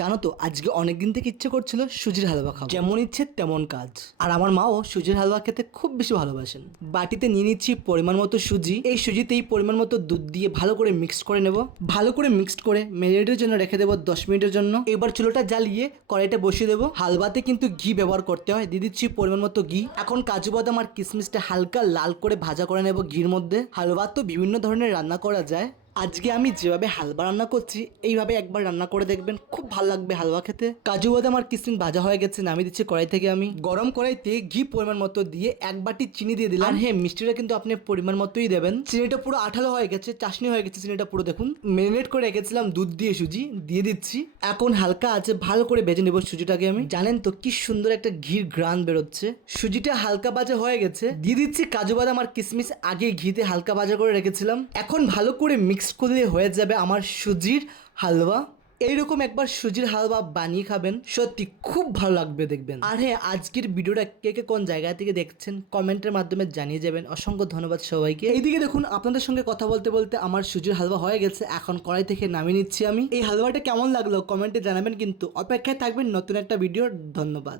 জানো তো আজকে অনেকদিন থেকে ইচ্ছে করছিল সুজির হালুয়া খাবো, যেমন ইচ্ছে তেমন কাজ। আর আমার মাও সুজির হালুয়া খেতে খুব বেশি ভালোবাসেন। বাটিতে নিয়ে নিচ্ছি পরিমাণ মতো সুজি। এই সুজিতেই পরিমাণ মতো দুধ দিয়ে ভালো করে মিক্সড করে নেব। ভালো করে মিক্সড করে মেরিনেটের জন্য রেখে দেবো 10 মিনিটের জন্য। এবার চুলোটা জ্বালিয়ে কড়াইটা বসিয়ে দেবো। হালুয়াতে কিন্তু ঘি ব্যবহার করতে হয়, দিয়ে দিচ্ছি পরিমাণ মতো ঘি। এখন কাজু বাদাম আর কিশমিশটা হালকা লাল করে ভাজা করে নেব ঘির মধ্যে। হালুয়া তো বিভিন্ন ধরনের রান্না করা যায়, আজকে আমি যেভাবে হালুয়া রান্না করছি এইভাবে একবার রান্না করে দেখবেন, খুব ভালো লাগবে হালুয়া খেতে। কাজু বাদাম আর কিশমিশ ভাজা হয়ে গেছে, নামিয়ে দিচ্ছি কড়াই থেকে। আমি গরম কড়াইতে ঘি পরিমাণ মতো দিয়ে 1 বাটি চিনি দিয়ে দিলাম। আর হ্যাঁ, মিষ্টিটা কিন্তু আপনি পরিমাণ মতোই দেবেন। চিনিটা পুরো আঠালো হয়ে গেছে, চাশনি হয়ে গেছে চিনিটা পুরো। দেখুন, মেরিনেট করে রেখেছিলাম দুধ দিয়ে সুজি দিয়ে দিচ্ছি। এখন হালকা আছে ভালো করে ভেজে নেব সুজিটাকে। আমি জানেন তো কি সুন্দর একটা ঘির ঘ্রাণ বেরোচ্ছে। সুজিটা হালকা ভাজা হয়ে গেছে, দিয়ে দিচ্ছি কাজু বাদাম আর কিশমিশ আগে ঘিতে হালকা ভাজা করে রেখেছিলাম। এখন ভালো করে মিক্স করলে হয়ে যাবে আমার সুজির হালুয়া। এইরকম একবার সুজির হালুয়া বানিয়ে খাবেন, সত্যি খুব ভালো লাগবে দেখবেন। আর হ্যাঁ, আজকের ভিডিওটা কে কে কোন জায়গা থেকে দেখছেন কমেন্টের মাধ্যমে জানিয়ে যাবেন। অসংখ্য ধন্যবাদ সবাইকে। এইদিকে দেখুন, আপনাদের সঙ্গে কথা বলতে বলতে আমার সুজির হালুয়া হয়ে গেছে। এখন কড়াই থেকে নামিয়ে নিচ্ছি আমি। এই হালুয়াটা কেমন লাগলো কমেন্টে জানাবেন, কিন্তু অপেক্ষায় থাকবেন নতুন একটা ভিডিওর। ধন্যবাদ।